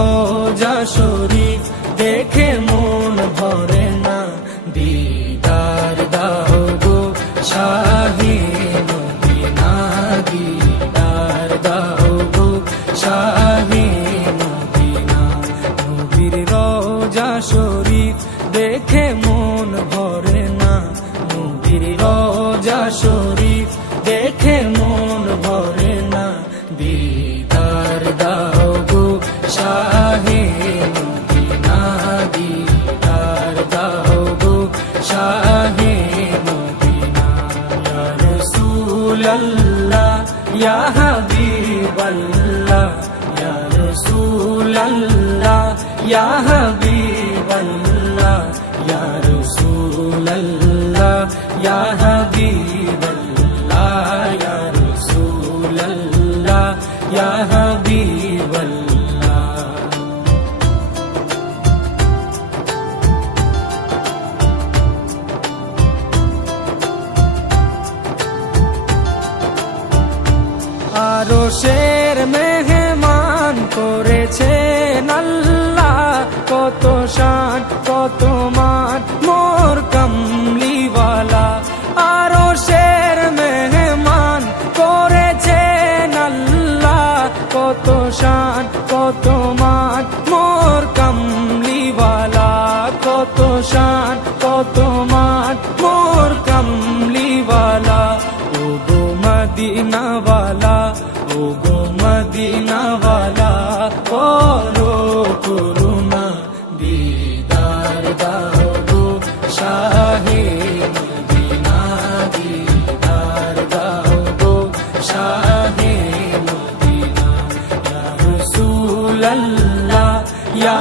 রোজা শরীফ দেখে মন ভরে না, দিদার দাও গো শাহে মদিনা, দিদার দাও গো শাহে মদিনা। নবীর রোজা শরীফ দেখে মন ভরে না, নবীর রোজা শরীফ দেখে মন ভরে না, দিদার দাও গো শাহে মদিনা, দিদার দাও গো শাহে মদিনা। ইয়া রাসূলাল্লাহ ইয়া হাবিবাল্লাহ, ইয়া রাসূলাল্লাহ ইয়া হাবিবাল্লাহ, ইয়া রাসূলাল্লাহ ইয়া হাবিবাল্লাহ, ইয়া রাসূলাল্লাহ ইয়া হাবিবাল্লাহ। আরশের মেহমান করেছেন আল্লাহ, কত শান কত মান মোর কামলিওয়ালা। আরশের মেহমান করেছেন আল্লাহ, কত শান কত মান মোর কামলিওয়ালা, কত শান কত মান মোর কামলিওয়ালা। ও গো মদিনাওয়ালা, ও গো মদিনাওয়ালা, করো করুণা, দিদার দাও গো শাহে মদিনা, দিদার দাও গো শাহে মদিনা। ইয়া রাসূলাল্লাহ ইয়া